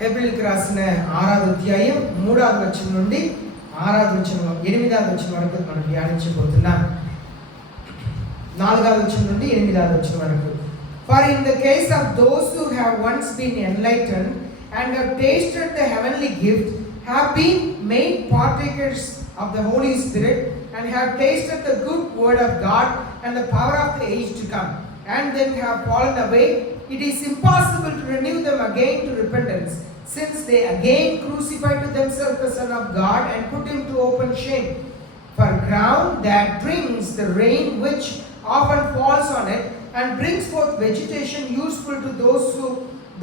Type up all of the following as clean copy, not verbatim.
హెబ్రీయులకు రాసిన 6వ అధ్యాయం 3వ వచనం నుండి 6వ వచనం 8వ వచనం వరకు మనం ధ్యానించబోతున్నాం. 4వ వచనం నుండి 8వ వచనం వరకు. For in the case of those who have once been enlightened and have tasted the heavenly gift, have been made partakers of the Holy Spirit, and have tasted the good word of God and the power of the age to come, and then have fallen away, it is impossible to renew them again to repentance, since they again crucified to themselves the Son of God and put him to open shame. For ground that drinks the rain which often falls on it, and brings forth vegetation useful to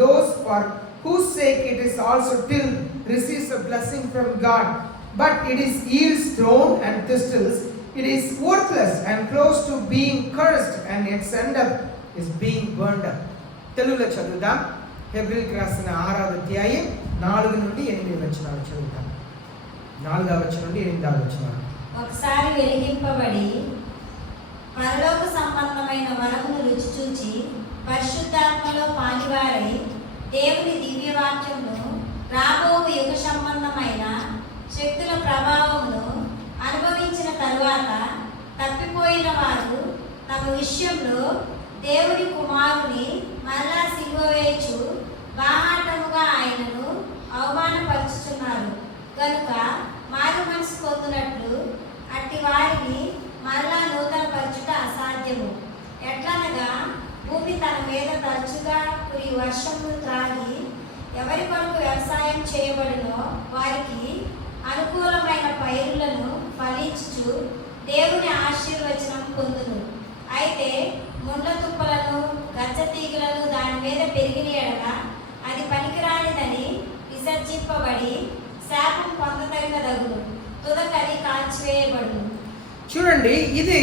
those for whose sake it is also till receives a blessing from God. But it is yields thorn and thistles, it is worthless and close to being cursed, and its end up is being burned up. తెలుగులో చదువుదాం. హెబ్రీయులకు రాసిన 6వ అధ్యాయం 4 నుండి 8 వచనాలు చదువుతాం. 4వ వచనం నుండి 8వ వచనం. ఒకసారి వెలిగింపబడి పరలోక సంబంధమైన వరమును రుచి చూచి పరిశుద్ధాత్మలో పాలివారై దేవుని దివ్యవాక్యమును రాబో యుగ సంబంధమైన శక్తుల ప్రభావమును అనుభవించిన తరువాత తప్పిపోయిన వారు తమ విషయంలో దేవుని కుమారుని మరలా సిలువ వేయచు బాహాటముగా ఆయనను అవమానపరుచుతున్నారు కనుక మారు మనసు పొందినట్లు అట్టి వారిని మరలా నూతన పరచుట అసాధ్యము. ఎట్లనగా భూమి తన మీద తరచుగా కురి వర్షమును త్రాగి ఎవరి కొరకు వ్యవసాయం చేయబడినో వారికి అనుకూలమైన పైరులను ఫలించుచు దేవుని ఆశీర్వచనం పొందును. అయితే ముండ్ల తుప్పలను గచ్చ తీగలను దాని మీద పెరిగిన ఎడల అది పనికిరానిదని విసర్జింపబడి శాపం పొందదగినదగును, తుదకది కాల్చివేయబడును. చూడండి, ఇది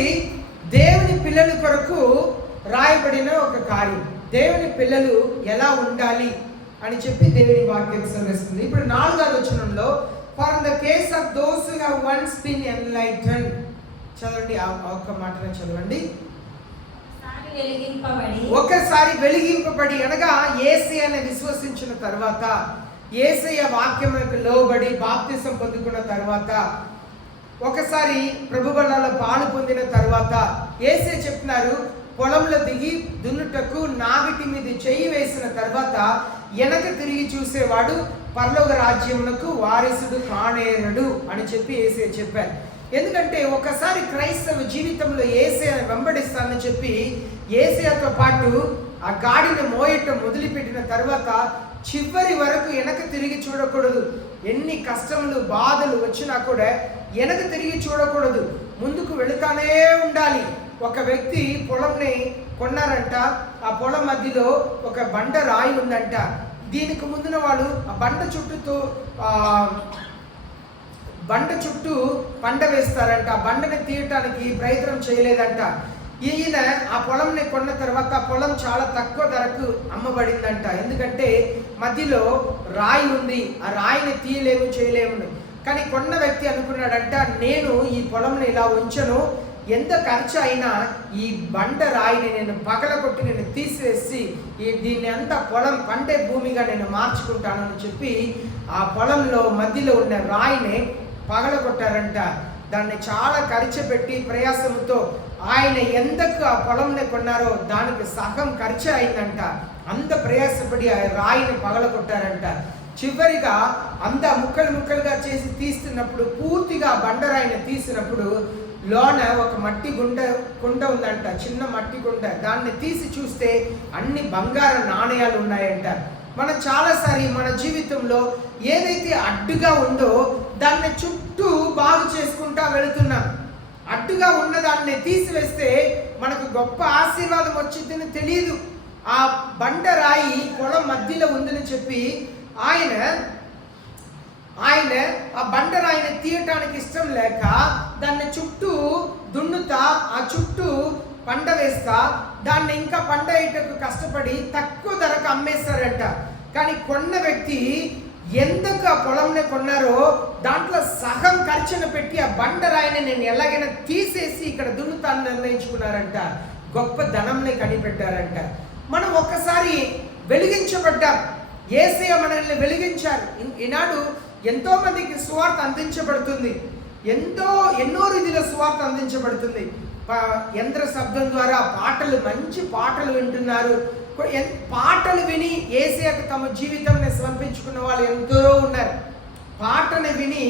దేవుని పిల్లల కొరకు రాయబడిన ఒక కార్యం. దేవుని పిల్లలు ఎలా ఉండాలి అని చెప్పి దేవుని వాక్యం సెలవిస్తుంది. ఇప్పుడు 4వ వచనంలో for the case of those who have once been enlightened, చదవండి, ఆ ఒక్క మాటను చదవండి. ఒకసారి వెలిగింపబడి అనగా యేసయ్యను విశ్వసించిన తర్వాత, యేసయ్య వాక్యములకు లోబడి బాప్తిసం పొందుకున్న తర్వాత, ఒకసారి ప్రభుబలలో పాలు పొందిన తర్వాత యేసే చెప్తున్నారు, పొలంలో దిగి దున్నుటకు నాగటి మీద చెయ్యి వేసిన తర్వాత వెనక తిరిగి చూసేవాడు పరలోక రాజ్యమునకు వారసుడు కానేరడు అని చెప్పి యేసే చెప్పారు. ఎందుకంటే ఒకసారి క్రైస్తవ జీవితంలో యేసయ్యను వెంబడిస్తానని చెప్పి యేసయ్యతో పాటు ఆ గాడిని మోయటం మొదలుపెట్టిన తర్వాత చివరి వరకు వెనక తిరిగి చూడకూడదు. ఎన్ని కష్టములు బాధలు వచ్చినా కూడా వెనక తిరిగి చూడకూడదు, ముందుకు వెళుతానే ఉండాలి. ఒక వ్యక్తి పొలంని కొన్నారంట, ఆ పొలం మధ్యలో ఒక బండ రాయి ఉందంట. దీనికి ముందున వాళ్ళు ఆ బండ చుట్టూ పండ వేస్తారంట. ఆ బండని తీయటానికి ప్రయత్నం చేయలేదంట. ఈయన ఆ పొలంని కొన్న తర్వాత ఆ పొలం చాలా తక్కువ ధరకు అమ్మబడిందంట. ఎందుకంటే మధ్యలో రాయి ఉంది, ఆ రాయిని తీయలేము చేయలేము. కానీ కొన్న వ్యక్తి అనుకున్నాడంట, నేను ఈ పొలంని ఇలా ఉంచను, ఎంత ఖర్చు అయినా ఈ బండ రాయిని నేను పగలగొట్టి నేను తీసివేసి దీన్ని అంతా పొలం పండే భూమిగా నేను మార్చుకుంటాను అని చెప్పి ఆ పొలంలో మధ్యలో ఉన్న రాయిని పగలగొట్టారంట. దాన్ని చాలా ఖర్చు పెట్టి ప్రయాసంతో ఆయన ఎందుకు ఆ పొలంని కొన్నారో దానికి సగం ఖర్చు అయిందంట. అంత ప్రయాసపడి ఆ రాయిని పగలగొట్టారంట. చివరిగా అంత ముక్కలుగా చేసి తీస్తున్నప్పుడు పూర్తిగా బండరాయిని తీసినప్పుడు లోన ఒక మట్టి కుండ ఉందంట, చిన్న మట్టి కుండ. దాన్ని తీసి చూస్తే అన్ని బంగారు నాణ్యాలు ఉన్నాయంట. మనం చాలాసారి మన జీవితంలో ఏదైతే అడ్డుగా ఉందో దాన్ని చుట్టూ బాగు చేసుకుంటా వెళుతున్నాం. అడ్డుగా ఉన్న దాన్ని తీసివేస్తే మనకు గొప్ప ఆశీర్వాదం వచ్చిందని తెలియదు. ఆ బండరాయి పొలం మధ్యలో ఉందని చెప్పి ఆయన ఆ బండరాయిని తీయటానికి ఇష్టం లేక దాన్ని చుట్టూ దున్నుతా, ఆ చుట్టూ పండ వేస్తా, దాన్ని ఇంకా పండ వేయటకు కష్టపడి తక్కువ ధరకు అమ్మేస్తారంట. కానీ కొన్న వ్యక్తి ఎందుకు ఆ పొలంని కొన్నారో దాంట్లో సగం ఖర్చును పెట్టి ఆ బండరాయిని నేను ఎలాగైనా తీసేసి ఇక్కడ దున్నుతాను నిర్ణయించుకున్నారంట. గొప్ప ధనంని కనిపెట్టారంట. మనం ఒక్కసారి వెలిగించబడ్డాం, యేసయ్య మనల్ని వెలిగించారు. ఈనాడు ఎంతో మందికి సువార్త అందించబడుతుంది, ఎన్నో రీతిలో సువార్త అందించబడుతుంది. యంత్ర శబ్దం ద్వారా పాటలు, మంచి పాటలు వింటున్నారు. పాటలు విని యేసయ్యకు తమ జీవితాన్ని సమర్పించుకున్న వాళ్ళు ఎందరో ఉన్నారు. పాటను విని,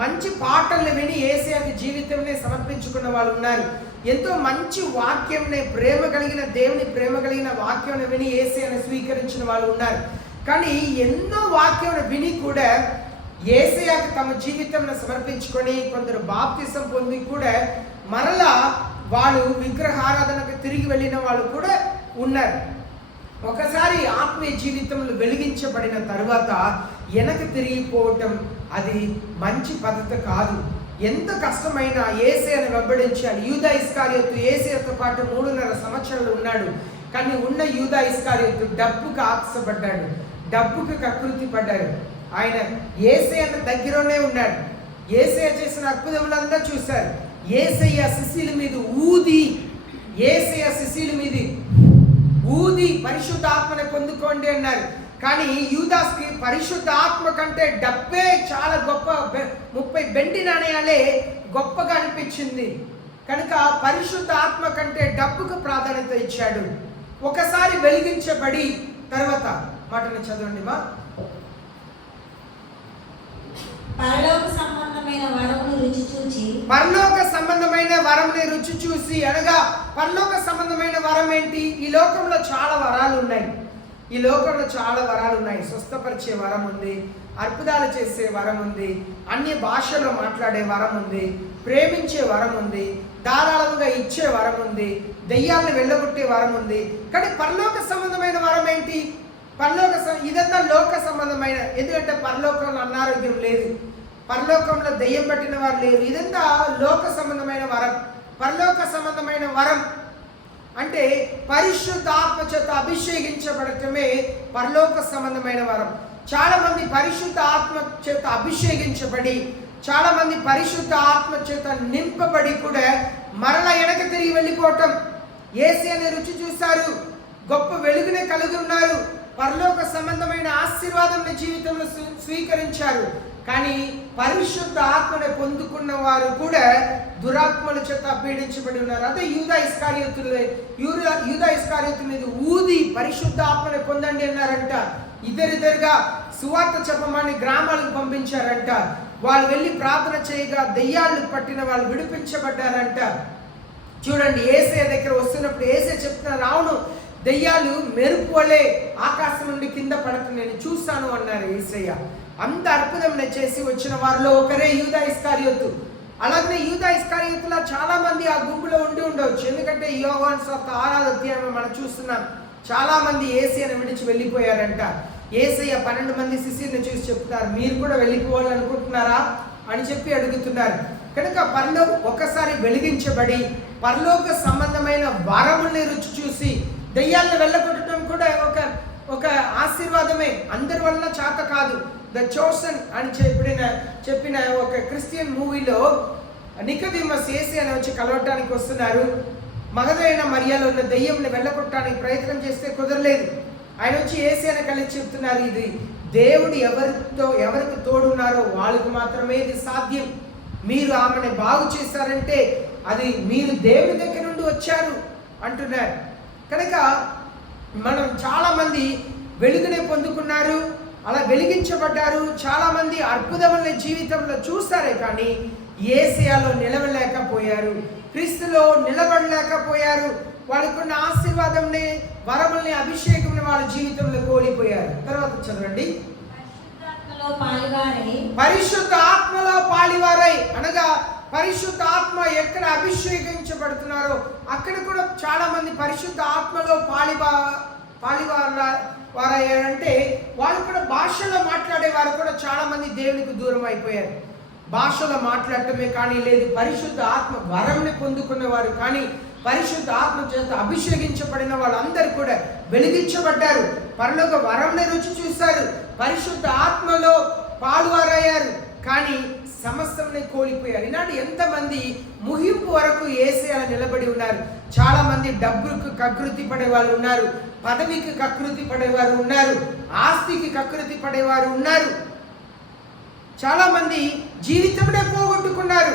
మంచి పాటలను విని యేసయ్యకు జీవితాన్ని సమర్పించుకున్న వాళ్ళు ఉన్నారు. ఎంతో మంచి వాక్యంని, ప్రేమ కలిగిన దేవుని ప్రేమ కలిగిన వాక్యం విని యేసయ్యను స్వీకరించిన వాళ్ళు ఉన్నారు. కానీ ఎన్నో వాక్యం విని కూడా యేసయ్యకు తమ జీవితంను సమర్పించుకొని కొందరు బాప్తిసం పొంది కూడా మరలా వాళ్ళు విగ్రహారాధనకు తిరిగి వెళ్ళిన వాళ్ళు కూడా ఉన్నారు. ఒకసారి ఆత్మీయ జీవితంలో వెలిగించబడిన తర్వాత వెనక్కి తిరిగిపోవటం అది మంచి పద్ధతి కాదు. ఎంత కష్టమైనా యేసయ్యను వెంబడించాలి. యూదా ఇస్కారియోతు యేసయ్యతో పాటు 3.5 సంవత్సరాలు ఉన్నాడు. కానీ ఉన్న యూదా ఇస్కారియోతు డబ్బుకు ఆశపడ్డాడు, డబ్బుకు కకృతి పడ్డాడు. ఆయన యేసయ్య దగ్గరనే ఉన్నాడు. యేసయ్య చేసిన అద్భుతములంతా చూశారు. యేసయ్య శిశిల మీద ఊది పరిశుద్ధాత్మని పొందుకోండి అన్నారు. కానీ యూదాస్కి పరిశుద్ధాత్మ కంటే డబ్బే చాలా గొప్ప, 30 వెండి నాణ్యాలే గొప్పగా అనిపించింది. కనుక పరిశుద్ధాత్మ కంటే డబ్బుకు ప్రాధాన్యత ఇచ్చాడు. ఒకసారి వెలిగించబడి తర్వాత మాటను చదవండి మా. పరలోక సంబంధమైన వరమును రుచి చూసి అనగా పరలోక సంబంధమైన వరం ఏంటి? ఈ లోకంలో చాలా వరాలు ఉన్నాయి. స్వస్థపరిచే వరం ఉంది, అద్భుతాలు చేసే వరం ఉంది, అన్ని భాషలో మాట్లాడే వరం ఉంది, ప్రేమించే వరం ఉంది, ధారాళంగా ఇచ్చే వరం ఉంది, దెయ్యాలను వెళ్ళగొట్టే వరం ఉంది. కానీ పరలోక సంబంధమైన వరం ఏంటి? ఇదంతా లోక సంబంధమైన, ఎందుకంటే పరలోకంలో అనారోగ్యం లేదు, పరలోకంలో దెయ్యం పట్టిన వారు లేరు. ఇదంతా లోక సంబంధమైన వరం. పరలోక సంబంధమైన వరం అంటే పరిశుద్ధాత్మ చేత అభిషేకించబడటమే పరలోక సంబంధమైన వరం. చాలా మంది పరిశుద్ధ ఆత్మ చేత అభిషేకించబడి, చాలా మంది పరిశుద్ధ ఆత్మ చేత నింపబడి కూడా మరలా వెనక తిరిగి వెళ్ళిపోవటం. యేసయ్యను రుచి చూశారు, గొప్ప వెలుగునే కలిగి ఉన్నారు, పరలోక సంబంధమైన ఆశీర్వాదం జీవితంలో స్వీకరించారు. కానీ పరిశుద్ధ ఆత్మను పొందుకున్న వారు కూడా దురాత్మల చేత పీడించబడి ఉన్నారు. అదే యూదా ఇస్కారియోతు మీద ఊది పరిశుద్ధ ఆత్మను పొందండి అన్నారంట. ఇద్దరిద్దరుగా సువార్త చెప్పమని గ్రామాలకు పంపించారంట. వాళ్ళు వెళ్ళి ప్రార్థన చేయగా దెయ్యాలు పట్టిన వాళ్ళు విడిపించబడ్డారంట. చూడండి, యేసయ్య దగ్గర వస్తున్నప్పుడు యేసయ్య చెప్తున్నారు, అవును దెయ్యాలు మెరుపు వలె ఆకాశం నుండి కింద పడటం నేను చూస్తాను అన్నారు యేసయ్య. అంత అద్భుతం చేసి వచ్చిన వారిలో ఒకరే యూదా ఇస్కారియోతు. అలాగే యూదా ఇస్కారియోతులో చాలా మంది ఆ గుంపులో ఉండి ఉండవచ్చు. ఎందుకంటే యోహాను సువార్త 6వ అధ్యాయంలో మనం చూస్తున్నాం, చాలా మంది యేసయ్యను విడిచి వెళ్ళిపోయారంట. యేసయ్య 12 మంది శిష్యులను చూసి చెప్తున్నారు, మీరు కూడా వెళ్ళిపోవాలనుకుంటున్నారా అని చెప్పి అడుగుతున్నారు. కనుక ఒకసారి వెలిగించబడి పరలోక సంబంధమైన వరముల్ని రుచి చూసి దెయ్యాలను వెళ్ళగొట్టడం కూడా ఒక ఆశీర్వాదమే. అందరి వల్ల చేత కాదు. ద చోసన్ అని చెప్పిన ఒక క్రిస్టియన్ మూవీలో నికోదేమస్ యేసయ్యను వచ్చి కలవటానికి వస్తున్నారు. మగధైన మరియలో ఉన్న దెయ్యంని వెళ్ళగొట్టడానికి ప్రయత్నం చేస్తే కుదరలేదు. ఆయన వచ్చి యేసయ్యను కలిసి చెప్తున్నారు, ఇది దేవుడు ఎవరికి తోడున్నారో వాళ్ళకి మాత్రమే ఇది సాధ్యం. మీరు ఆమెను బాగు చేశారంటే అది మీరు దేవుని దగ్గర నుండి వచ్చారు అంటున్నారు. కనుక మనం చాలామంది వెలుగునే పొందుకున్నారు, అలా వెలిగించబడ్డారు. చాలామంది అద్భుతమైన జీవితంలో చూస్తారే కానీ యేసయ్యలో నిలవలేకపోయారు, క్రీస్తులో నిలబడలేకపోయారు. వాళ్ళకున్న ఆశీర్వాదంని, వరముల్ని, అభిషేకంని వాళ్ళ జీవితంలో కోల్పోయారు. తర్వాత చదవండి, పరిశుద్ధ ఆత్మలో పాలివారై అనగా పరిశుద్ధ ఆత్మ ఎక్కడ అభిషేకించబడుతున్నారో అక్కడ కూడా చాలా మంది పరిశుద్ధ ఆత్మలో పాలివారంటే వాళ్ళు కూడా భాషలో మాట్లాడే వారు కూడా చాలా మంది దేవునికి దూరం అయిపోయారు. భాషలో మాట్లాడటమే కానీ లేదు, పరిశుద్ధ ఆత్మ వరంని పొందుకున్న వారు కానీ పరిశుద్ధ ఆత్మ చేత అభిషేకించబడిన వాళ్ళందరూ కూడా వెలిగించబడ్డారు, పరలోక వరంని రుచి చూశారు, పరిశుద్ధ ఆత్మలో పాలువారయ్యారు. కానీ సమస్తంని కోల్పోయారు. ఈనాడు ఎంతమంది ముగింపు వరకు యేసయ్య నిలబడి ఉన్నారు. చాలా మంది డబ్బుకు కకృతి పడేవారు ఉన్నారు, పదవికి కకృతి పడేవారు ఉన్నారు, ఆస్తికి కకృతి పడేవారు ఉన్నారు. చాలా మంది జీవితంలో పోగొట్టుకున్నారు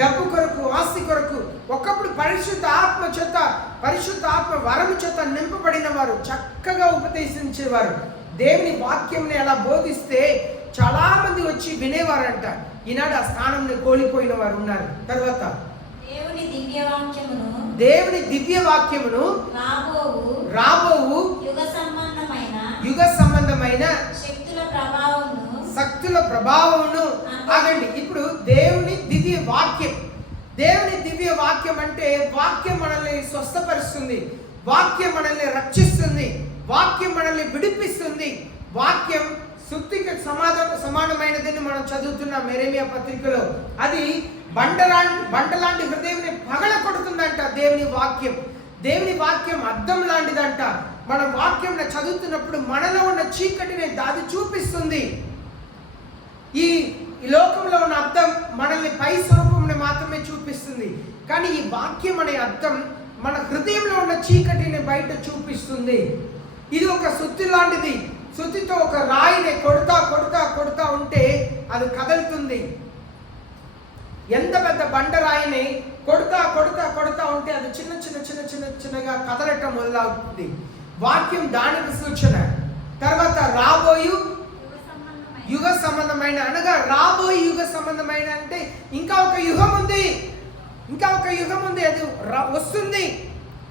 డబ్బు కొరకు, ఆస్తి కొరకు. ఒకప్పుడు పరిశుద్ధ ఆత్మ చేత, పరిశుద్ధ ఆత్మ వరము చేత నింపబడిన వారు చక్కగా ఉపదేశించేవారు. దేవుని వాక్యంని అలా బోధిస్తే చాలా మంది వచ్చి వినేవారంట. ఈనాడు ఆ స్థానంని కోల్పోయిన వారు ఉన్నారు. తర్వాత దేవుని దివ్యవాక్యమును, దేవుని దివ్య వాక్యమును రాబోవు యుగ సంబంధమైన శక్తుల ప్రభావమును. ఆగండి, ఇప్పుడు దేవుని దివ్య వాక్యం, దేవుని దివ్య వాక్యం అంటే వాక్యం మనల్ని స్వస్థపరుస్తుంది, వాక్యం మనల్ని రక్షిస్తుంది, వాక్యం మనల్ని విడిపిస్తుంది. వాక్యం శుద్ధికి సమానమైనదని మనం చదువుతున్నాం యెరెమీయా పత్రికలో. అది బండలాంటి హృదయంని పగల కొడుతుందంట దేవుని వాక్యం. దేవుని వాక్యం అద్దం లాంటిదంట. మన వాక్యం చదువుతున్నప్పుడు మనలో ఉన్న చీకటిని అది చూపిస్తుంది. ఈ లోకంలో ఉన్న అద్దం మనల్ని పై స్వరూపంని మాత్రమే చూపిస్తుంది, కానీ ఈ వాక్యం అనే అద్దం మన హృదయంలో ఉన్న చీకటిని బయట చూపిస్తుంది. ఇది ఒక సుత్తి లాంటిది. సుత్తితో ఒక రాయిని కొడతా ఉంటే అది కదులుతుంది. ఎంత పెద్ద బండరాయిని కొడతా ఉంటే అది చిన్నగా కదలటం మొదలవుతుంది. వాక్యం దానికి సూచన. తర్వాత రాబోయు యుగ సంబంధమైన, అనగా రాబోయే యుగ సంబంధమైన అంటే ఇంకా ఒక యుగం ఉంది, అది వస్తుంది.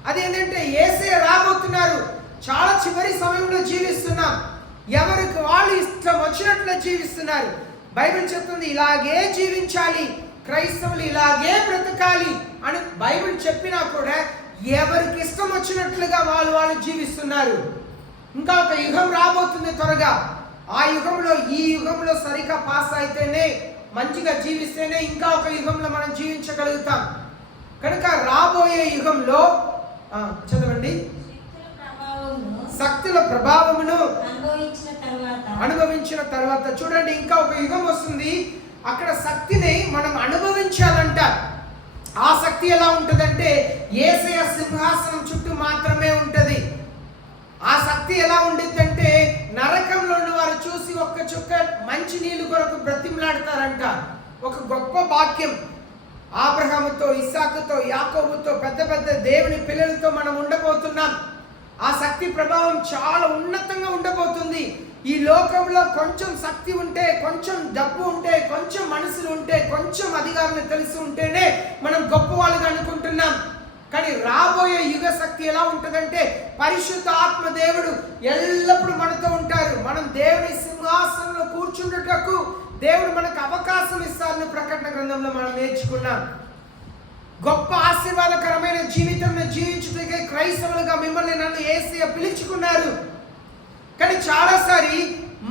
అది ఏంటంటే యేసయ్య రాబోతున్నారు. చాలా చివరి సమయంలో జీవిస్తున్నాం. ఎవరికి వాళ్ళు ఇష్టం వచ్చినట్లు జీవిస్తున్నారు. బైబిల్ చెప్తుంది ఇలాగే జీవించాలి, క్రైస్తవులు ఇలాగే బ్రతకాలి అని బైబిల్ చెప్పినా కూడా ఎవరికి ఇష్టం వచ్చినట్లుగా వాళ్ళు జీవిస్తున్నారు. ఇంకా ఒక యుగం రాబోతుంది త్వరగా. ఆ యుగంలో, ఈ యుగంలో సరిగా పాస్ అయితేనే, మంచిగా జీవిస్తేనే ఇంకా ఒక యుగంలో మనం జీవించగలుగుతాం. కనుక రాబోయే యుగంలో చదవండి, శక్తుల ప్రభావమును అనుభవించిన తర్వాత చూడండి, ఇంకా ఒక యుగం వస్తుంది. అక్కడ శక్తిని మనం అనుభవించాలంట. ఆ శక్తి ఎలా ఉంటుందంటే యేసయ్య సింహాసనం చుట్టూ మాత్రమే ఉంటది. ఆ శక్తి ఎలా ఉండిద్దంటే నరకంలో ఉన్న వారు చూసి ఒక్క చుక్క మంచి నీళ్ళు కొరకు బ్రతిమలాడతారంట. ఒక గొప్ప వాక్యం. అబ్రహాముతో, ఇస్సాకుతో, యాకోబుతో, పెద్ద దేవుని పిల్లలతో మనం ఉండబోతున్నాం. ఆ శక్తి ప్రభావం చాలా ఉన్నతంగా ఉండబోతుంది. ఈ లోకంలో కొంచెం శక్తి ఉంటే, కొంచెం డబ్బు ఉంటే, కొంచెం మనసులు ఉంటే, కొంచెం అధికారులు తెలిసి ఉంటేనే మనం గొప్ప వాళ్ళుగా అనుకుంటున్నాం. కానీ రాబోయే యుగ శక్తి ఎలా ఉంటుందంటే పరిశుద్ధ ఆత్మ దేవుడు ఎల్లప్పుడూ మనతో ఉంటారు. మనం దేవుని సింహాసనంలో కూర్చుంటుటకు దేవుడు మనకు అవకాశం ఇస్తారని ప్రకటన గ్రంథంలో మనం నేర్చుకున్నాం. గొప్ప ఆశీర్వాదకరమైన జీవితం జీవించుటకే క్రైస్తవులుగా మిమ్మల్ని నన్ను యేసయ్య పిలుచుకున్నారు. కానీ చాలాసారి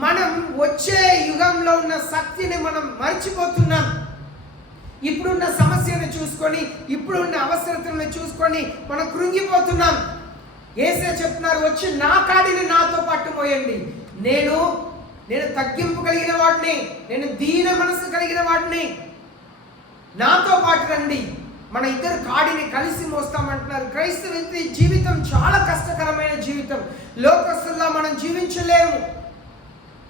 మనం వచ్చే యుగంలో ఉన్న శక్తిని మనం మర్చిపోతున్నాం. ఇప్పుడున్న సమస్యను చూసుకొని, ఇప్పుడున్న అవసరతలను చూసుకొని మనం కృంగిపోతున్నాం. యేసయ్య చెప్తున్నారు, వచ్చి నా కాడిని నాతో పాటు మోయండి. నేను తగ్గింపు కలిగిన వాడిని, నేను దీన మనసు కలిగిన వాడిని, నాతో పాటు రండి, మన ఇద్దరు కాడిని కలిసి మోస్తామంటున్నారు. క్రైస్తవ జీవితం చాలా కష్టకరమైన జీవితం. లోకస్తుల్లా మనం జీవించలేము,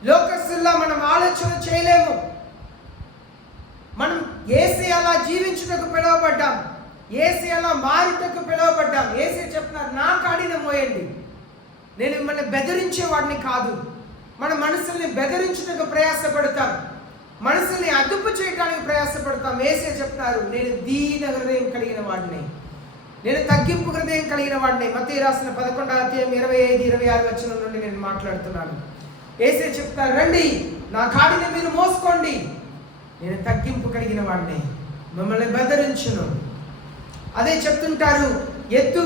లోకస్తుల్లా మనం ఆలోచన చేయలేము. మనం యేసయ్య అలా జీవించుటకు పిలువబడ్డాం, యేసయ్య అలా మారుటకు పిలువబడ్డాం. యేసయ్య చెప్తున్నారు, నా కాడిని మోయండి. నేను మిమ్మల్ని బెదిరించేవాడిని కాదు. మన మనసుల్ని బెదిరించుటకు ప్రయాసపడతాం, మనసుల్ని అదుపు చేయడానికి ప్రయాసపడతాం. యేసయ్య చెప్తున్నారు, నేను దీన హృదయం కలిగిన వాడిని, నేను తగ్గింపు హృదయం కలిగిన వాడిని. మత్తయి రాసిన 11వ అధ్యాయం 25-26 వచనం నుండి నేను మాట్లాడుతున్నాను. యేసయ్య చెప్తారు, రండి నా కాడిని మీరు మోసుకోండి, నేను తగ్గింపు కలిగిన వాడిని, మిమ్మల్ని బెదిరించును. అదే చెప్తుంటారు. ఎద్దు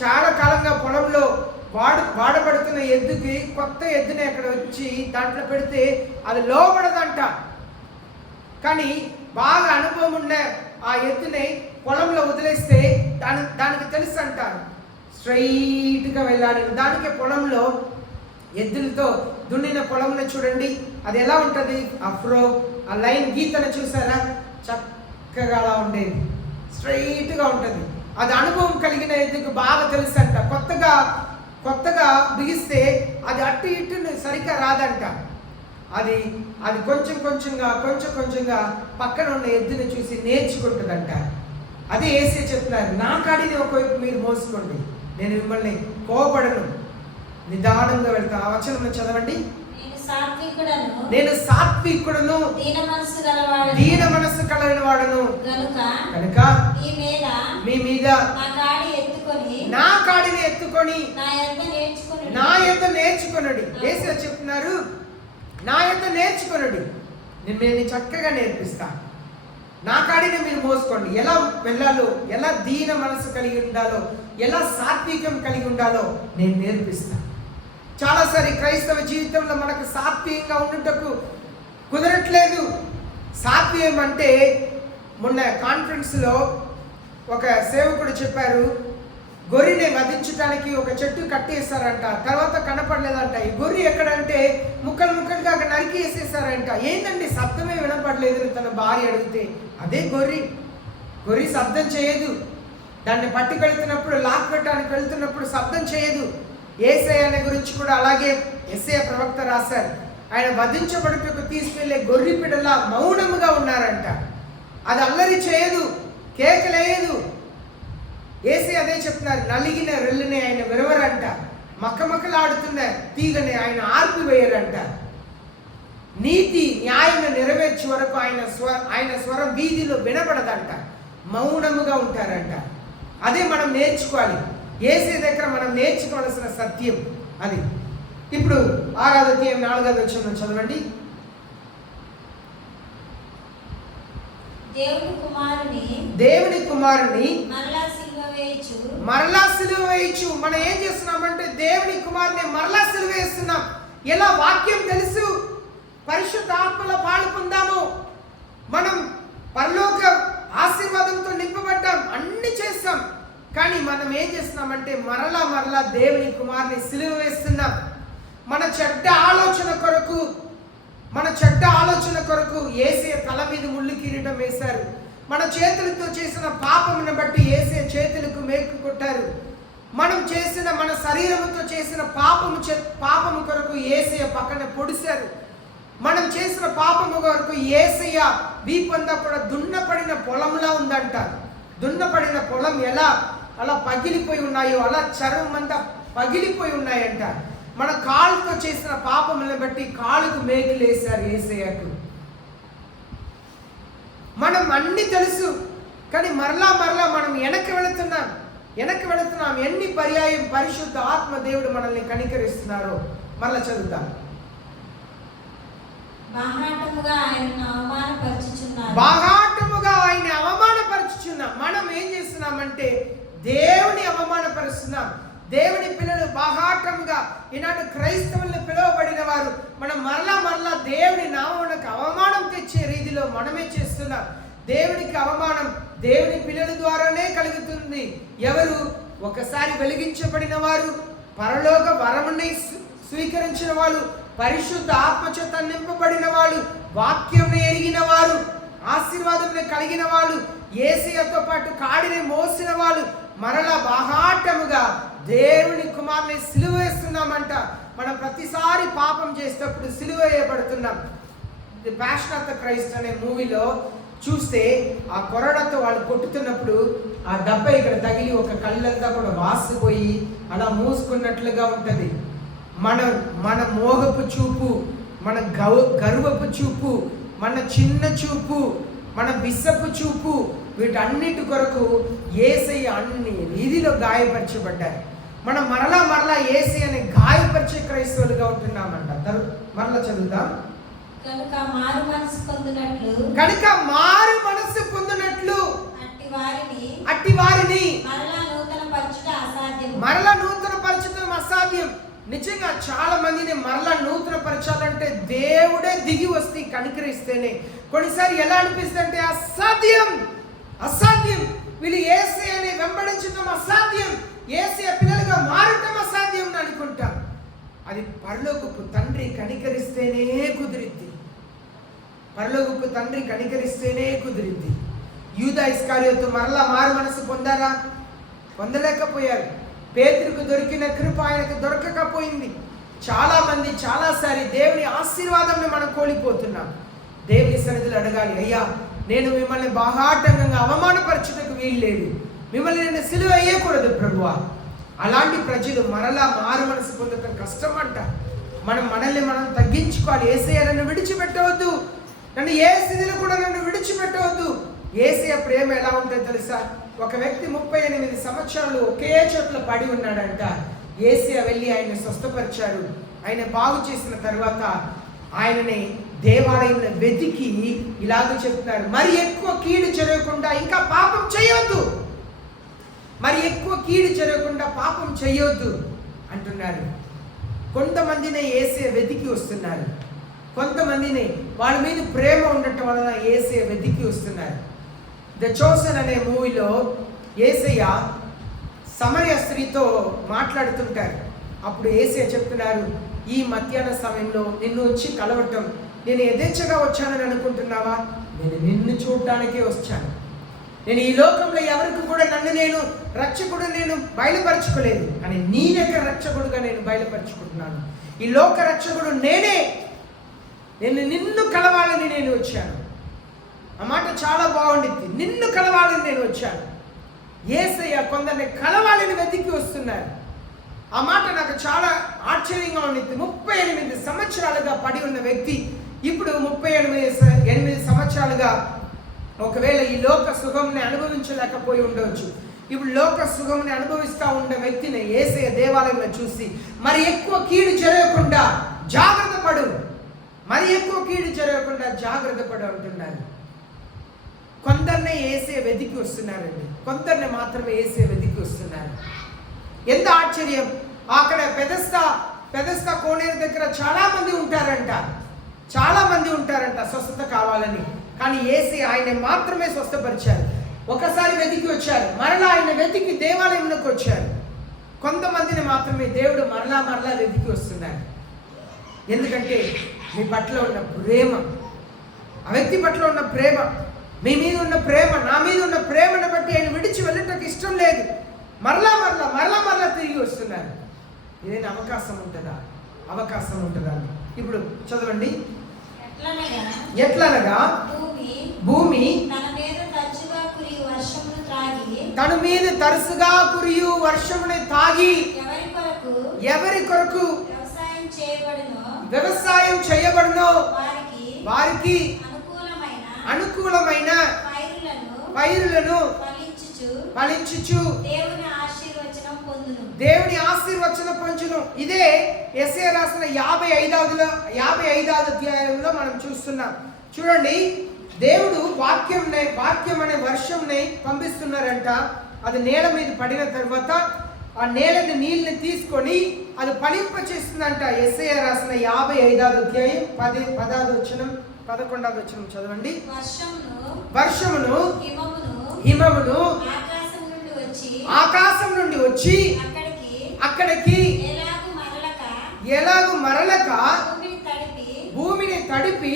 చాలా కాలంగా పొలంలో వాడబడుతున్న ఎద్దుకి కొత్త ఎద్దుని అక్కడ వచ్చి దాంట్లో పెడితే అది లోబడదంట. కానీ బాగా అనుభవం ఉన్న ఆ ఎద్దుని పొలంలో వదిలేస్తే దానికి తెలుసు అంట స్ట్రైట్గా వెళ్ళాలి. దానికి పొలంలో ఎద్దులతో దున్నిన పొలంలో చూడండి, అది ఎలా ఉంటుంది, ఆ లైన్ గీతను చూసారా, చక్కగా అలా ఉండేది, స్ట్రైట్గా ఉంటుంది. అది అనుభవం కలిగిన ఎద్దుకు బాగా తెలుసు అంట. కొత్తగా బిగిస్తే అది అటు ఇటు సరిగ్గా రాదంట. అది కొంచెంగా పక్కన ఉన్న ఎద్దుని చూసి నేర్చుకుంటుందంట. అదే యేసే చెప్తున్నారు, నా కాడిని ఒకవైపు మీరు మోసుకోండి, నేను మిమ్మల్ని కోపడను, నిదానంగా వెళ్తా. ఆ వచనం చదవండి. నేను సాత్వికుడను దీన మనస్సు కలిగిన వాడను కనుక మీ మీద నా కాడిని ఎత్తుకొని నా యొద్ద నేర్చుకొనుడి. యేసు చెప్తున్నారు, నా యొద్ద నేర్చుకొనుడి, నేను చక్కగా నేర్పిస్తా. నా కాడిని మీరు మోసుకోండి, ఎలా వెళ్ళాలో, ఎలా దీన మనసు కలిగి ఉండాలో, ఎలా సాత్వికం కలిగి ఉండాలో నేను నేర్పిస్తా. చాలాసారి క్రైస్తవ జీవితంలో మనకు సాత్వికంగా ఉండుటకు కుదరట్లేదు. సాత్వికం అంటే, మొన్న కాన్ఫరెన్స్లో ఒక సేవకుడు చెప్పారు, గొర్రెని వధించడానికి ఒక చెట్టు కట్టేస్తారంట, తర్వాత కనపడలేదంట. ఈ గొర్రె ఎక్కడంటే ముక్కలుగా అక్కడ నరికి వేసేసారంట. ఏంటంటే శబ్దమే వినపడలేదు తన భార్య అడిగితే, అదే గొర్రె శబ్దం చేయదు, దాన్ని పట్టుకెళ్తున్నప్పుడు లాక్ పెట్టడానికి వెళ్తున్నప్పుడు శబ్దం చేయదు. యేసయ్య గురించి కూడా అలాగే యెషయా ప్రవక్త రాశారు, ఆయన వధించబడుటకు తీసుకెళ్లే గొర్రె పిడలా మౌనముగా ఉన్నారంట. అది అల్లరి చేయదు, కేకలేయదు. యేసయ్య అదే చెప్తున్నారు, నలిగిన రెల్లుని ఆయన విరవరంట, మక్కమక్కలాడుతున్న తీగని ఆయన ఆర్పివేయరంట. నీతి న్యాయం నెరవేర్చే వరకు ఆయన స్వరం వీధిలో వినబడదంట, మౌనముగా ఉంటారంట. అదే మనం నేర్చుకోవాలి, యేసయ్య దగ్గర మనం నేర్చుకోవాల్సిన సత్యం అది. ఇప్పుడు 6వ అధ్యాయం 4వ వచనం చదవండి. దేవుని కుమారుని మరలా సిలువ వేయచ్చు. మనం ఏం చేస్తున్నామంటే దేవుని కుమారుని మరలా సిలువ వేస్తున్నాం. ఎలా? వాక్యం తెలుసు, పరిశుద్ధ ఆత్మలో పాలు పొందాము, మనం పరలోక ఆశీర్వాదంతో నింపబడ్డాం, అన్ని చేస్తాం. కానీ మనం ఏం చేస్తున్నామంటే మరలా దేవుని కుమారుని సిలువ వేస్తున్నాం. మన చెడ్డ ఆలోచన కొరకు యేసయ్య తల మీద ముళ్ళు కిరీటం వేశారు. మన చేతులతో చేసిన పాపమును బట్టి యేసయ్య చేతులకు మేకు కొట్టారు. మన శరీరముతో చేసిన పాపము కొరకు యేసయ్య పక్కన పొడిశారు. మనం చేసిన పాపము కొరకు యేసయ్య వీపంతా కూడా దున్నపడిన పొలంలా ఉందంట. దున్నపడిన పొలం ఎలా అలా పగిలిపోయి ఉన్నాయో అలా చర్మం అంతా పగిలిపోయి ఉన్నాయంట. మన కాళ్ళతో చేసిన పాపములను బట్టి కాళ్ళకు మేకులు వేశారు యేసయ్యకు. మనం అన్ని తెలుసు, కానీ మరలా మనం వెనక్కి వెళుతున్నాం. ఎన్ని పర్యాయం పరిశుద్ధ ఆత్మ దేవుడు మనల్ని కనికరిస్తున్నారో మరలా చదువుతాం. బాహాటముగా ఆయన అవమానపరచుచున్నాం. మనం ఏం చేస్తున్నామంటే దేవుని అవమానపరుస్తున్నాం. దేవుని పిల్లలు బాహాటంగా ఈనాడు క్రైస్తవుల్ని పిలువబడిన వారు మనం మరలా దేవుని నామమునకు అవమానం తెచ్చే రీతిలో మనమే చేస్తున్నాం. దేవునికి అవమానం దేవుని పిల్లల ద్వారానే కలుగుతుంది. ఎవరు? ఒకసారి వెలిగించబడిన వారు, పరలోక వరముని స్వీకరించిన వాళ్ళు, పరిశుద్ధ ఆత్మచేత నింపబడిన వాళ్ళు, వాక్యం ఎరిగిన వారు, ఆశీర్వాదం కలిగిన వాళ్ళు, యేసయ్యతో పాటు కాడిని మోసిన వాళ్ళు మరలా బాహాటముగా దేవుని కుమారుని సిలువ వేస్తున్నామంట. మనం ప్రతిసారి పాపం చేసేటప్పుడు సిలువ వేయబడుతున్నాం. The passion of the Christ అనే మూవీలో చూస్తే ఆ కొరడతో వాళ్ళు కొట్టుతున్నప్పుడు ఆ దెబ్బ ఇక్కడ తగిలి ఒక కళ్ళంతా కూడా వాసిపోయి అలా మూసుకున్నట్లుగా ఉంటుంది. మన మోహపు చూపు, మన గర్వపు చూపు, మన చిన్న చూపు, మన విసపు చూపు, వీటన్నిటి కొరకు యేసయ్య అన్ని రీతిలో గాయపరచబడ్డారు. మనం మరలా యేసయ్యని గాయపరిచే క్రైస్తవులుగా ఉంటున్నామంట. మరలా చదువుతాం. కనుక మారు మనసు పొందినట్లు అట్టి వారిని మరలా నూతన పరచడం అసాధ్యం. నిజంగా చాలా మందిని మరలా నూతన పరచాలంటే దేవుడే దిగి వస్తే కనికరిస్తేనే. కొన్నిసారి ఎలా అనిపిస్తుంది అంటే అసాధ్యం, వీళ్ళు యేసయ్యని వెంబడించడం అసాధ్యం, యేసయ్య పిల్లలుగా మారటం అసాధ్యం అని అనుకుంటాం. అది పరలోకపు తండ్రి కనికరిస్తేనే కుదిరిద్ది. పరలోకపు తండ్రి కనికరిస్తేనే కుదిరిద్ది. యూదా ఇస్కారియోతు మరలా మారు మనసు పొందారా? పొందలేకపోయారు. పేతురుకు దొరికిన కృప ఆయనకు దొరకకపోయింది. చాలామంది చాలాసారి దేవుని ఆశీర్వాదంని మనం కోల్పోతున్నాం. దేవుని సన్నిధిలో అడగాలి, అయ్యా నేను మిమ్మల్ని బాహాటంగా అవమానపరచుటకు వీల్లేదు, మిమ్మల్ని నేను సిలువ వేయకూడదు ప్రభువా. అలాంటి ప్రజలు మరలా మారు మనసు పొందటం కష్టం అంట. మనల్ని మనం తగ్గించుకోవాలి. యేసయ్య నన్ను విడిచిపెట్టవద్దు, నన్ను ఏ స్థితిలో కూడా నన్ను విడిచిపెట్టవద్దు. యేసయ్య ప్రేమ ఎలా ఉంటుందో తెలుసా? ఒక వ్యక్తి 38 సంవత్సరాలు ఒకే చోట్ల పడి ఉన్నాడంట. యేసయ్య వెళ్ళి ఆయన స్వస్థపరిచారు. ఆయన బాగు చేసిన తర్వాత ఆయనని దేవాలయంలో వెతికి ఇలాగ చెప్తున్నారు, మరి ఎక్కువ కీడు జరగకుండా ఇంకా పాపం చేయొద్దు, మరి ఎక్కువ కీడు జరగకుండా పాపం చేయొద్దు అంటున్నారు. కొంతమందిని యేసయ్య వెతికి వస్తున్నారు, కొంతమందిని వాళ్ళ మీద ప్రేమ ఉండటం వలన యేసయ్య వెతికి వస్తున్నారు. ద చోసన్ అనే మూవీలో యేసయ్య సమరయ స్త్రీతో మాట్లాడుతుంటారు. అప్పుడు యేసయ్య చెప్తున్నారు, ఈ మధ్యాహ్న సమయంలో నిన్ను వచ్చి కలవటం నేను యథేచ్ఛగా వచ్చానని అనుకుంటున్నావా? నేను నిన్ను చూడటానికే వచ్చాను. నేను ఈ లోకంలో ఎవరికి కూడా నన్ను నేను రక్షకుడు నేను బయలుపరచుకోలేదు, కానీ నీ యొక్క రక్షకుడుగా నేను బయలుపరచుకుంటున్నాను. ఈ లోక రక్షకుడు నేనే, నేను నిన్ను కలవాలని నేను వచ్చాను. ఆ మాట చాలా బాగుండిద్ది. నిన్ను కలవాలని నేను వచ్చాను. యేసయ్య కొందరిని కలవాలని వెతికి వస్తున్నారు. ఆ మాట నాకు చాలా ఆశ్చర్యంగా ఉండిద్ది. 38 సంవత్సరాలుగా పడి ఉన్న వ్యక్తి ఇప్పుడు 38 సంవత్సరాలుగా ఒకవేళ ఈ లోక సుఖంని అనుభవించలేకపోయి ఉండవచ్చు. ఇప్పుడు లోక సుఖంని అనుభవిస్తూ ఉన్న వ్యక్తిని యేసయ్య దేవాలయంలో చూసి మరి ఎక్కువ కీడు జరగకుండా జాగ్రత్త పడు, మరి ఎక్కువ కీడు జరగకుండా జాగ్రత్త పడు అంటున్నారు. కొందరినే యేసయ్య వెతికి వస్తున్నారండి, కొందరిని మాత్రమే యేసయ్య వెతికి వస్తున్నారు. ఎంత ఆశ్చర్యం! అక్కడ పెదస్తా కోనేరు దగ్గర చాలా మంది ఉంటారంట స్వస్థత కావాలని. కానీ యేసయ్య ఆయన మాత్రమే స్వస్థపరిచారు. ఒకసారి వెతికి వచ్చారు, మరలా ఆయన వెతికి దేవాలయంలోకి వచ్చారు. కొంతమందిని మాత్రమే దేవుడు మరలా వెతికి వస్తున్నారు. ఎందుకంటే మీ పట్ల ఉన్న ప్రేమ, ఆ వ్యక్తి పట్ల ఉన్న ప్రేమ, మీ మీద ఉన్న ప్రేమ, నా మీద ఉన్న ప్రేమను బట్టి ఆయన విడిచి వెళ్ళటకు ఇష్టం లేదు. మరలా తిరిగి వస్తున్నారు. ఏదైనా అవకాశం ఉంటుందా? అవకాశం ఉంటుందా? ఇప్పుడు చదవండి. ఎట్లనగా భూమి తన మీద తరచుగా కురియు వర్షముని తాగి ఎవరి కొరకు వ్యవసాయం చేయబడునో వారికి అనుకూలమైన పైరులను ఫలించుచు దేవుని ఆశీర్వచనం పొందును. ఇదే యెషయా రాసిన 55వ అధ్యాయంలో మనం చూస్తున్నాం. చూడండి, దేవుడు వాక్యం అనే వర్షంని పంపిస్తున్నారంట. అది నేల మీద పడిన తర్వాత ఆ నేలని నీళ్ళని తీసుకొని అది ఫలింప చేస్తుందంట. యెషయా రాసిన 55వ అధ్యాయం 10వ వచనం 11వ వచనం చదవండి. వర్షమును హిమమును ఆకాశం నుండి వచ్చి అక్కడికి ఎలాగు మరలక భూమిని తడిపి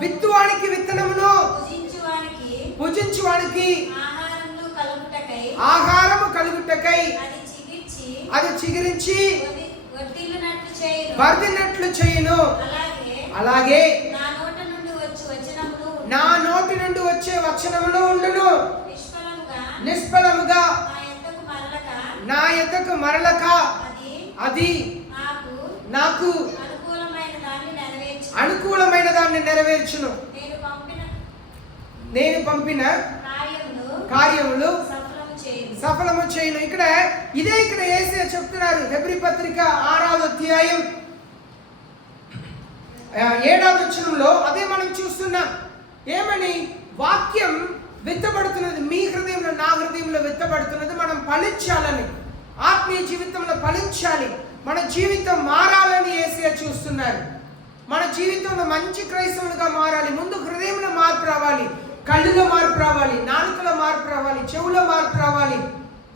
విత్తువానికి విత్తనమును భుజించువానికి ఆహారము కలుగుటకై అది చిగురించి వర్ధిల్లినట్లు చేయును. అలాగే నా నోటి నుండి వచ్చే వచనములు ఉండును, నిష్ఫలముగా నా యొద్దకు మరలక అది నాకు అనుకూలమైన దాన్ని నెరవేర్చును. నేను పంపిన కార్యములు సఫలము చేయను. ఇక్కడ యేసయ్య చెప్తున్నారు. హెబ్రీ పత్రిక 6వ అధ్యాయం 7వ వచనంలో అదే మనం చూస్తున్నాం. ఏమని? వాక్యం విత్తబడుతున్నది మీ హృదయంలో, నా హృదయంలో విత్తబడుతున్నది. మనం ఫలించాలని, ఆత్మీయ జీవితంలో ఫలించాలి, మన జీవితం మారాలని యేసయ్య చూస్తున్నారు. మన జీవితంలో మంచి క్రైస్తవులుగా మారాలి. ముందు హృదయంలో మార్పు రావాలి, కళ్ళులో మార్పు రావాలి, నాలుకలో మార్పు రావాలి, చెవులో మార్పు రావాలి,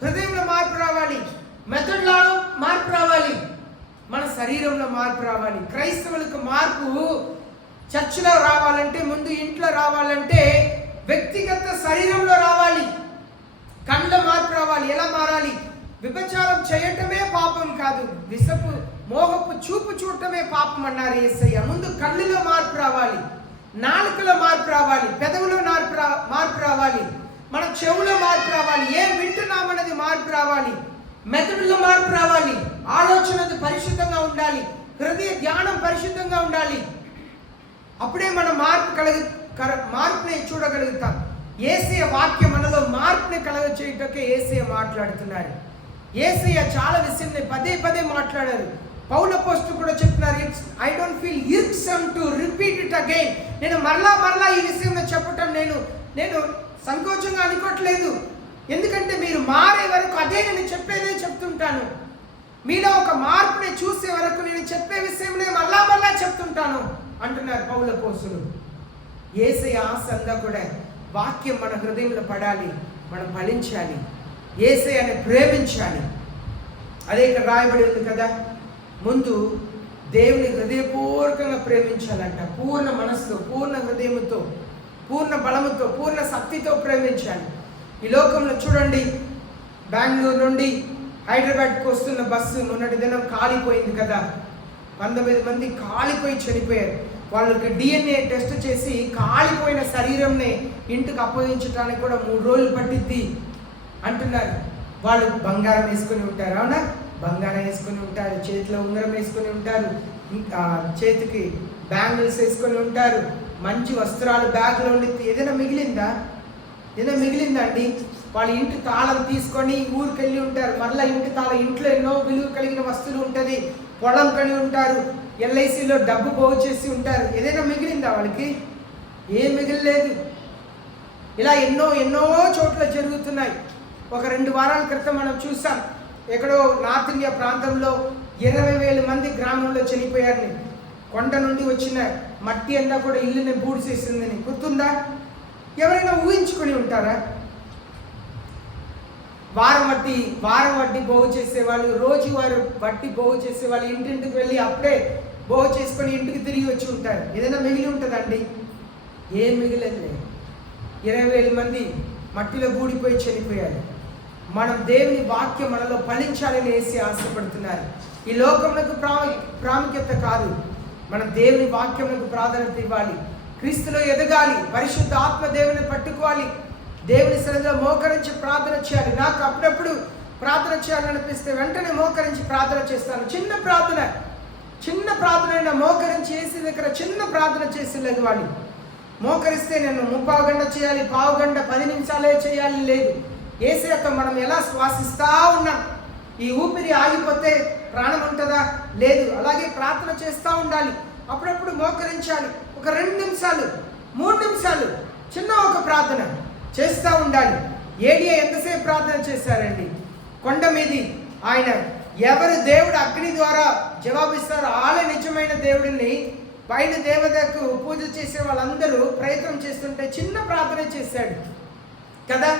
హృదయంలో మార్పు రావాలి, మెదడులో మార్పు రావాలి. మన శరీరంలో మార్పు రావాలి. క్రైస్తవులకు మార్పు చర్చిలో రావాలంటే, ముందు ఇంట్లో రావాలంటే వ్యక్తిగత శరీరంలో రావాలి. కళ్ళ మార్పు రావాలి. ఎలా మారాలి? వ్యభిచారం చేయటమే పాపం కాదు, విసపు మోహపు చూపు చూడటమే పాపం అన్నారు యేసయ్య. ముందు కళ్ళులో మార్పు రావాలి, నాలుకలో మార్పు రావాలి, పెదవులో మార్పు రావాలి, మన చెవులో మార్పు రావాలి, ఏం వింటున్నామన్నది మార్పు రావాలి, మెదడులో మార్పు రావాలి, ఆలోచనది పరిశుద్ధంగా ఉండాలి, హృదయ ధ్యానం పరిశుద్ధంగా ఉండాలి. అప్పుడే మనం మార్పుని చూడగలుగుతాం. యేసయ్య వాక్యం మనలో మార్పుని కలగ చేయటకే యేసయ్య మాట్లాడుతున్నారు. యేసయ్య చాలా విషయాన్ని పదే పదే మాట్లాడారు. పౌలు అపోస్తలుడు కూడా చెప్తున్నారు, I don't feel irksome to repeat it again. నేను మరలా ఈ విషయం చెప్పటం నేను సంకోచంగా అనుకోవట్లేదు. ఎందుకంటే మీరు మారే వరకు అదే నేను చెప్పేదే చెప్తుంటాను. మీలో ఒక మార్పుని చూసే వరకు నేను చెప్పే విషయంలో మరలా చెప్తుంటాను అంటున్నారు పౌలు అపోస్తలుడు. యేసయ్య ఆశంగా కూడా వాక్యం మన హృదయంలో పడాలి, మనం ఫలించాలి, యేసయ్యని ప్రేమించాలి. అదే ఇక్కడ రాయబడి ఉంది కదా, ముందు దేవుని హృదయపూర్వకంగా ప్రేమించాలంట. పూర్ణ మనసుతో, పూర్ణ హృదయంతో, పూర్ణ బలముతో, పూర్ణ శక్తితో ప్రేమించాలి. ఈ లోకంలో చూడండి, బెంగళూరు నుండి హైదరాబాద్కి వస్తున్న బస్సు మొన్నటి దినం కాలిపోయింది కదా. 19 మంది కాలిపోయి చనిపోయారు. వాళ్ళకి DNA టెస్ట్ చేసి కాలిపోయిన శరీరంని ఇంటికి అప్పగించడానికి కూడా 3 రోజులు పట్టిద్ది అంటున్నారు. వాళ్ళు బంగారం వేసుకొని ఉంటారు, అవునా? బంగారం వేసుకొని ఉంటారు, చేతిలో ఉంగరం వేసుకొని ఉంటారు, చేతికి బ్యాంగిల్స్ వేసుకొని ఉంటారు, మంచి వస్త్రాలు బ్యాగ్లో ఉండి. ఏదైనా మిగిలిందా అండి? వాళ్ళ ఇంటి తాళం తీసుకొని ఊరికి వెళ్ళి ఉంటారు. మళ్ళీ ఇంటి తాళం, ఇంట్లో ఎన్నో విలువ కలిగిన వస్తువులు ఉంటుంది, పొలం కని ఉంటారు, LICలో డబ్బు పోగు చేసి ఉంటారు. ఏదైనా మిగిలిందా వాళ్ళకి? ఏం మిగిలిలేదు. ఇలా ఎన్నో చోట్ల జరుగుతున్నాయి. ఒక 2 వారాల క్రితం మనం చూసాం, ఎక్కడో నార్త్ ఇండియా ప్రాంతంలో 20,000 మంది గ్రామంలో చనిపోయారని. కొండ నుండి వచ్చిన మట్టి అంతా కూడా ఇల్లుని బూడిసేసిందని గుర్తుందా? ఎవరైనా ఊహించుకొని ఉంటారా? వారం వడ్డీ పోగు చేసేవాళ్ళు, రోజువారు వడ్డీ పోగు చేసేవాళ్ళు ఇంటింటికి వెళ్ళి అప్పుడే పోగు చేసుకొని ఇంటికి తిరిగి వచ్చి ఉంటారు. ఏదైనా మిగిలి ఉంటుందండి? ఏం మిగిలేదు. 20,000 మంది మట్టిలో గూడిపోయి చనిపోయారు. మనం దేవుని వాక్యం మనలో ఫలించాలని వేసి ఆశపడుతున్నారు. ఈ లోకములకు ప్రాముఖ్యత కాదు, మనం దేవుని వాక్యములకు ప్రాధాన్యత ఇవ్వాలి. క్రీస్తులో ఎదగాలి, పరిశుద్ధ ఆత్మ దేవుని పట్టుకోవాలి, దేవుని సన్నిధిలో మోకరించి ప్రార్థన చేయాలి. నాకు అప్పుడప్పుడు ప్రార్థన చేయాలనిపిస్తే వెంటనే మోకరించి ప్రార్థన చేస్తాను. చిన్న ప్రార్థన అయినా మోకరించి చేసి దగ్గర చిన్న ప్రార్థన చేసి లెగవాలి. మోకరిస్తే నేను 30 గంట చేయాలి, పావు గంట, 10 నిమిషాలే చేయాలి లేదు. యేసయ్యతో మనం ఎలా శ్వాసిస్తూ ఉన్నాం? ఈ ఊపిరి ఆగిపోతే ప్రాణం ఉంటుందా? లేదు. అలాగే ప్రార్థన చేస్తూ ఉండాలి. అప్పుడప్పుడు మోకరించాలి. ఒక 2 నిమిషాలు, 3 నిమిషాలు చిన్న ఒక ప్రార్థన చేస్తూ ఉండాలి. ఏలియా ఎంతసేపు ప్రార్థన చేశారండి? కొండ మీది ఆయన ఎవరు దేవుడు అగ్ని ద్వారా జవాబిస్తారో వాళ్ళే నిజమైన దేవుడిని, పైన దేవతకు పూజ చేసే వాళ్ళందరూ ప్రయత్నం చేస్తుంటే చిన్న ప్రార్థన చేశాడు కదా.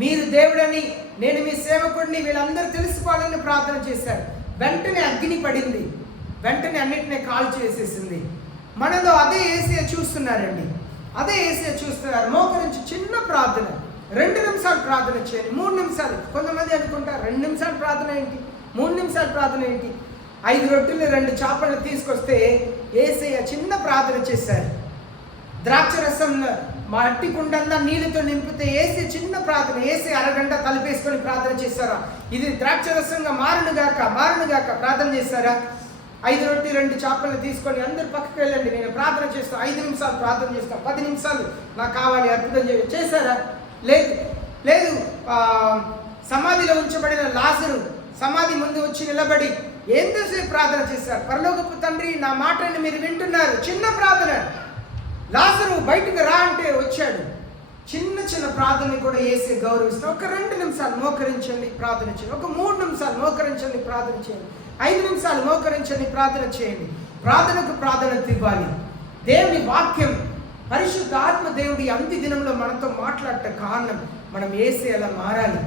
మీరు దేవుడని, నేను మీ సేవకుడిని, వీళ్ళందరూ తెలుసుకోవాలని ప్రార్థన చేశారు. వెంటనే అగ్ని పడింది, వెంటనే అన్నిటినీ కాల్ చేసేసింది. మనలో అదే యేసయ్య చూస్తున్నారండి, అదే యేసయ్య చూస్తున్నారు. మోకరించి చిన్న ప్రార్థన, 2 నిమిషాలు ప్రార్థన చేయండి, 3 నిమిషాలు. కొంతమంది అనుకుంటారు 2 నిమిషాలు ప్రార్థన ఏంటి, 3 నిమిషాలు ప్రార్థన ఏంటి? 5 రొట్టెలు 2 చేపలు తీసుకొస్తే యేసయ్య చిన్న ప్రార్థన చేశారు. ద్రాక్ష రసం మట్టి కుండంతా నీళ్ళతో నింపితే యేసయ్య చిన్న ప్రార్థన, యేసయ్య అరగంట తలపేసుకొని ప్రార్థన చేశారా? ఇది ద్రాక్ష రసంగా మారునుగాక ప్రార్థన చేశారా? 5 రొట్టె 2 చేపలు తీసుకొని అందరు పక్కకి వెళ్ళండి, నేను ప్రార్థన చేస్తాను, 5 నిమిషాలు ప్రార్థన చేస్తాను, 10 నిమిషాలు నాకు కావాలి, అద్భుతం చేశారా? లేదు. సమాధిలో ఉంచబడిన లాజరు సమాధి ముందు వచ్చి నిలబడి ఎంతసేపు ప్రార్థన చేశారు? పరలోకపు తండ్రి, నా మాటని మీరు వింటున్నారు. చిన్న ప్రార్థన. లాజరు బయటకు రా అంటే వచ్చాడు. చిన్న ప్రార్థనని కూడా యేసే గౌరవిస్తాం. ఒక 2 నిమిషాలు మోకరించండి, ప్రార్థన చేయండి. ఒక 3 నిమిషాలు మోకరించండి, ప్రార్థన చేయండి. 5 నిమిషాలు మోకరించండి, ప్రార్థన చేయండి. ప్రార్థనకు ప్రాధాన్యత ఇవ్వాలి. దేవుని వాక్యం, పరిశుద్ధ ఆత్మ దేవుడి అంత్య దినంలో మనతో మాట్లాడటం కారణం మనం యేసే అలా మారాలి.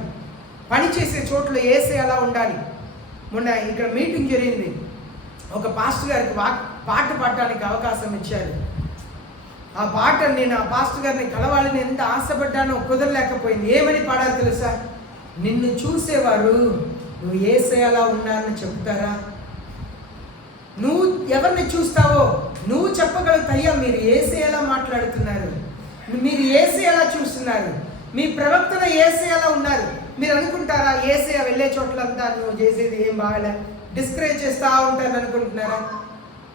పని చేసే చోట్ల యేసే అలా ఉండాలి. మొన్న ఇక్కడ మీటింగ్ జరిగింది, ఒక పాస్టర్ గారికి పాట పాడటానికి అవకాశం ఇచ్చారు. ఆ పాట నేను ఆ పాస్టర్ గారిని కలవాలని ఎంత ఆశపడ్డానో కుదరలేకపోయింది. ఏమని పాడాలి తెలుసా? నిన్ను చూసేవారు నువ్వు యేసయ్యలా ఉన్నారని చెప్తారా? నువ్వు ఎవరిని చూస్తావో నువ్వు చెప్పగలుగుతాయ్యా, మీరు యేసయ్యలా మాట్లాడుతున్నారు, మీరు యేసయ్యలా చూస్తున్నారు, మీ ప్రవక్తన యేసయ్యలా ఉన్నారు. మీరు అనుకుంటారా యేసయ్య వెళ్ళే చోట్లంతా నువ్వు చేసేది ఏం బాగాలే, డిస్కరేజ్ చేస్తూ ఉంటారని అనుకుంటున్నారా?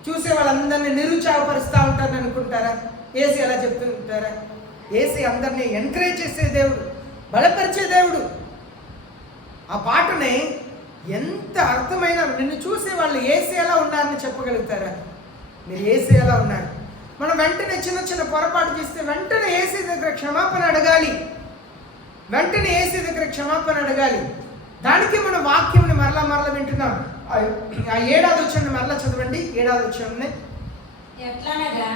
చూసే వాళ్ళందరినీ నిరుత్సాహపరుస్తూ ఉంటారని అనుకుంటారా? యేసయ్య అలా చెప్తుంటారా? యేసయ్య అందరినీ ఎంకరేజ్ చేసే దేవుడు, బలపరిచే దేవుడు. ఆ పాటని ఎంత అర్థమైన, నిన్ను చూసే వాళ్ళు యేసయ్యలా ఉన్నారని చెప్పగలుగుతారా? మీరు యేసయ్యలా ఉన్నారు. మనం వెంటనే చిన్న చిన్న పొరపాటు చేస్తే వెంటనే యేసయ్య దగ్గర క్షమాపణ అడగాలి, వెంటనే యేసయ్య దగ్గర క్షమాపణ అడగాలి. దానికి మనం వాక్యంని మరలా వింటున్నాం. ఆ 7వ వచనం మరలా చదవండి. 7వ వచనం. ఎట్లనగా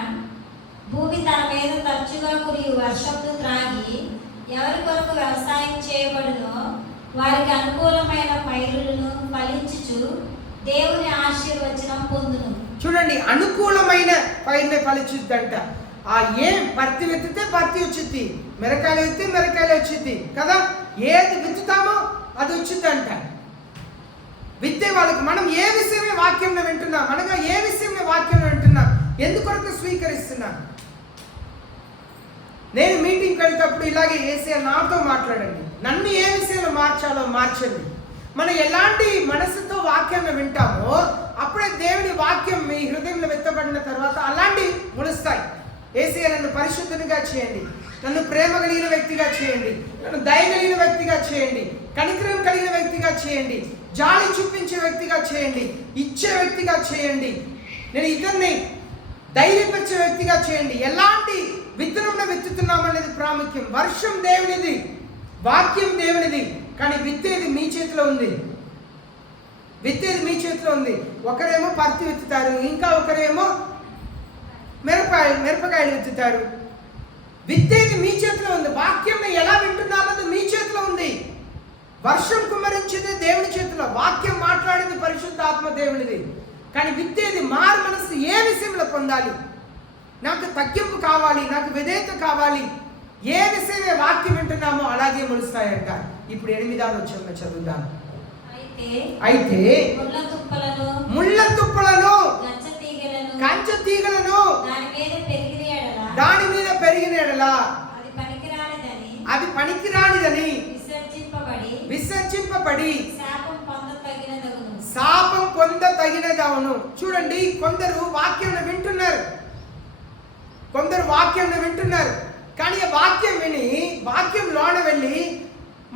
భూమి తన మీద తరచుగా కురియు వర్షమును త్రాగి ఎవరి కొరకు వ్యవసాయం చేయబడునో వారికి అనుకూలమైన పైరులను ఫలించుచు దేవుని ఆశీర్వచనం పొందును. చూడండి, అనుకూలమైన పైరుని ఫలించుద్దంట. ఆ పత్తి విత్తితే పత్తి వచ్చింది, మిరకాయలు విత్తి మిరకాయలు వచ్చింది కదా. ఏది విత్తుతామో అది వచ్చిందంట. విత్తే వాళ్ళకి మనం ఏ విషయమే వాక్యంలో వింటున్నాం, అనగా ఏ విషయమే వాక్యంలో వింటున్నాం, ఎందుకొరకు స్వీకరిస్తున్నాం. నేను మీటింగ్కి వెళ్తేటప్పుడు ఇలాగే యేసయ్య నాతో మాట్లాడండి, నన్ను ఏ విషయంలో మార్చాలో మార్చండి. మనం ఎలాంటి మనసుతో వాక్యాన్ని వింటామో అప్పుడే దేవుని వాక్యం మీ హృదయంలో వెత్తబడిన తర్వాత అలాంటి ములుస్తాయి. యేసయ్య నన్ను పరిశుద్ధునిగా చేయండి, నన్ను ప్రేమ కలిగిన వ్యక్తిగా చేయండి, నన్ను దయ కలిగిన వ్యక్తిగా చేయండి, కనికరం కలిగిన వ్యక్తిగా చేయండి, జాలి చూపించే వ్యక్తిగా చేయండి, ఇచ్చే వ్యక్తిగా చేయండి, నేను ఇద్దరిని ధైర్యపరిచే వ్యక్తిగా చేయండి. ఎలాంటి విత్తనంలో విత్తుతున్నామనేది ప్రాముఖ్యం. వర్షం దేవునిది, వాక్యం దేవునిది, కానీ విత్తేది మీ చేతిలో ఉంది. విత్తేది మీ చేతిలో ఉంది. ఒకరేమో పత్తి విత్తుతారు, ఇంకా ఒకరేమో మిరపకాయలు విత్తుతారు. విత్తేది మీ చేతిలో ఉంది. వాక్యం ఎలా వింటున్నారన్నది మీ చేతిలో ఉంది. వర్షం కుమ్మరించేది దేవుని చేతిలో, వాక్యం మాట్లాడేది పరిశుద్ధాత్మ దేవునిది. కానీ విత్తేది మారు మనసు ఏ విషయంలో పొందాలి, నాకు తగ్గింపు కావాలి, నాకు విధేయత కావాలి, ఏ విషయమే వాక్యం వింటున్నామో అలాగే మొలుస్తాయంట. ఇప్పుడు 8వ వచనం చదువుదాం. అయితే ముళ్ళ తుప్పలను కంచె తీగలను దాని మీద పెరిగిన ఎడల అది పనికిరానిదని విసర్జింపబడి శాపం పొందతగినదవును. చూడండి, కొందరు వాక్యాన్ని వింటున్నారు, కొందరు వాక్యాన్ని వింటున్నారు, కానీ వాక్యం విని వాక్యం లోన వెళ్ళి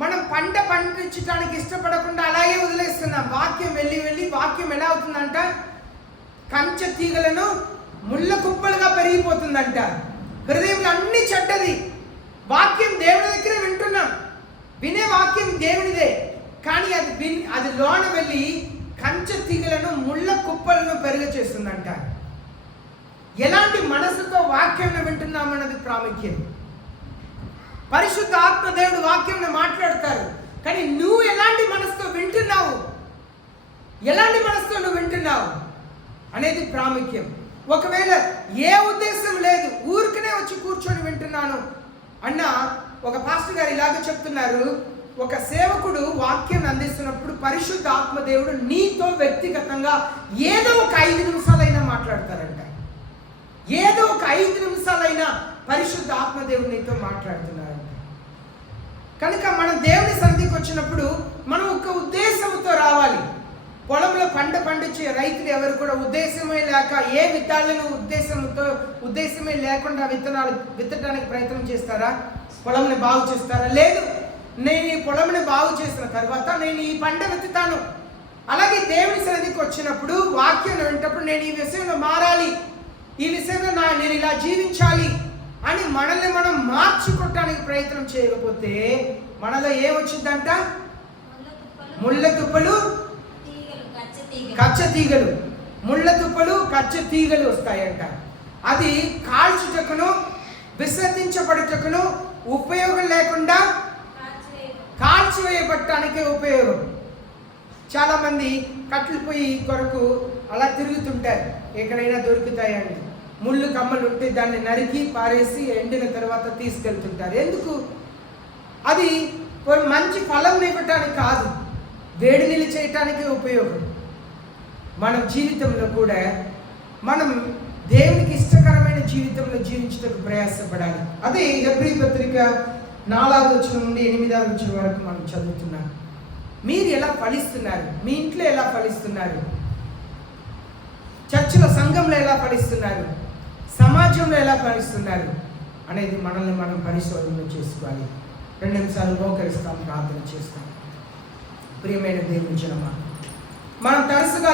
మనం పండించడానికి ఇష్టపడకుండా అలాగే వదిలేస్తున్నాం. వాక్యం వెళ్ళి వాక్యం ఎలా అవుతుందంట, కంచె తీగలను ముళ్ళ కుప్పలుగా పెరిగిపోతుందంట. హృదయంలో అన్ని చెడ్డది. వాక్యం దేవుని దగ్గరే వింటున్నాం, వినే వాక్యం దేవునిదే, కానీ అది లోన వెళ్ళి కంచె తీగలను ముళ్ళ కుప్పలను పెరిగచేస్తుందంట. ఎలాంటి మనసుతో వాక్యం వింటున్నామన్నది ప్రాముఖ్యం. పరిశుద్ధ ఆత్మ దేవుడు వాక్యంని మాట్లాడతారు, కానీ నువ్వు ఎలాంటి మనసుతో వింటున్నావు, ఎలాంటి మనసుతో నువ్వు వింటున్నావు అనేది ప్రాముఖ్యం. ఒకవేళ ఏ ఉద్దేశం లేదు, ఊరికనే వచ్చి కూర్చొని వింటున్నాను అన్న ఒక పాస్టర్ గారు ఇలాగ చెప్తున్నారు, ఒక సేవకుడు వాక్యం అందిస్తున్నప్పుడు పరిశుద్ధ ఆత్మదేవుడు నీతో వ్యక్తిగతంగా ఏదో ఒక 5 నిమిషాలైనా మాట్లాడతారంట. ఏదో ఒక 5 నిమిషాలైనా పరిశుద్ధ ఆత్మదేవుడు నీతో మాట్లాడుతున్నారంట. కనుక మనం దేవుని సన్నిధికి వచ్చినప్పుడు మనం ఒక ఉద్దేశంతో రావాలి. పొలంలో పండించే రైతులు ఎవరు కూడా ఉద్దేశమే లేక ఏ విత్తాలను ఉద్దేశమే లేకుండా విత్తనాలు విత్తడానికి ప్రయత్నం చేస్తారా? పొలంని బాగు చేస్తారా? లేదు, నేను ఈ పొలంని బాగు చేసిన తర్వాత నేను ఈ పంట విత్తుతాను. అలాగే దేవుని సన్నిధికి వచ్చినప్పుడు వాక్యం వింటప్పుడు నేను ఈ విషయంలో మారాలి, ఈ విషయంలో నేను ఇలా జీవించాలి అని మనల్ని మనం మార్చుకోవటానికి ప్రయత్నం చేయకపోతే మనలో ఏమొచ్చిందంట? ముళ్ళ తుప్పలు కచ్చ తీగలు, ముళ్ళ తుప్పలు కచ్చ తీగలు వస్తాయంట. అది కాల్చుటకును విసర్జించబడుటకును ఉపయోగం లేకుండా కాల్చివేయబట్టడానికే ఉపయోగం. చాలామంది కట్టెల పొయ్యి కొరకు అలా తిరుగుతుంటారు, ఎక్కడైనా దొరుకుతాయండి. ముళ్ళు కమ్మలు ఉంటే దాన్ని నరికి పారేసి ఎండిన తర్వాత తీసుకెళ్తుంటారు. ఎందుకు? అది మంచి ఫలం ఇవ్వటానికి కాదు, వేడి నీళ్ళు చేయటానికి ఉపయోగం. మన జీవితంలో కూడా మనం దేవునికి ఇష్టకరమైన జీవితంలో జీవించడానికి ప్రయాసపడాలి. అదే హెబ్రీ పత్రిక 4వ వచనం నుండి 8వ వచనం వరకు మనం చదువుతున్నాం. మీరు ఎలా ఫలిస్తున్నారు? మీ ఇంట్లో ఎలా ఫలిస్తున్నారు? చర్చిలో, సంఘంలో ఎలా ఫలిస్తున్నారు? సమాజంలో ఎలా ఫలిస్తున్నారు అనేది మనల్ని మనం పరిశోధన చేసుకోవాలి. 2 నిమిషాలు మోకరిస్తాం, ప్రార్థన చేస్తాం. ప్రియమైన దేవుని జనమా, మనం తరచుగా